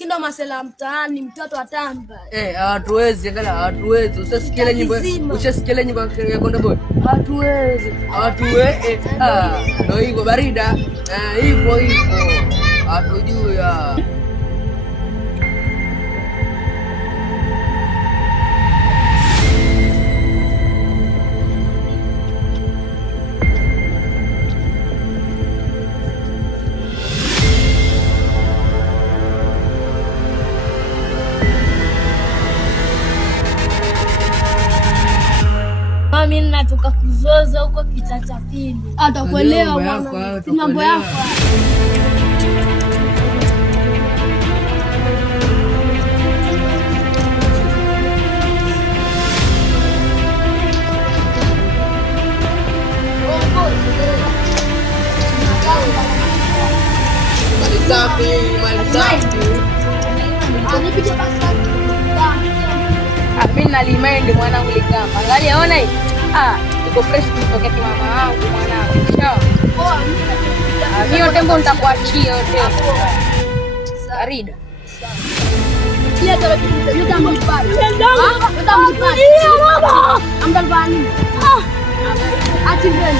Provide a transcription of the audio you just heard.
Sindo masela mtaani mtoto atamba. Hatuwezi, angalia hatuwezi. Usisikie nyimbo ya Konde Boy. Hatuwezi. Ndio hivyo barida. Hivyo. Hatujui ya. Mimi natoka kuzoza huko kita cha pili. Atakuelewa mwana. Si mambo yako. Mimi nalimendi mwanangu likamba. Angalia ona hii. Iko fresh kutoka kwa mama wangu mwanangu. Sawa. Hiyo tembo nitakuachia yote. Arida. Dia ndio mtambani. Amdalbani. Ati mbele.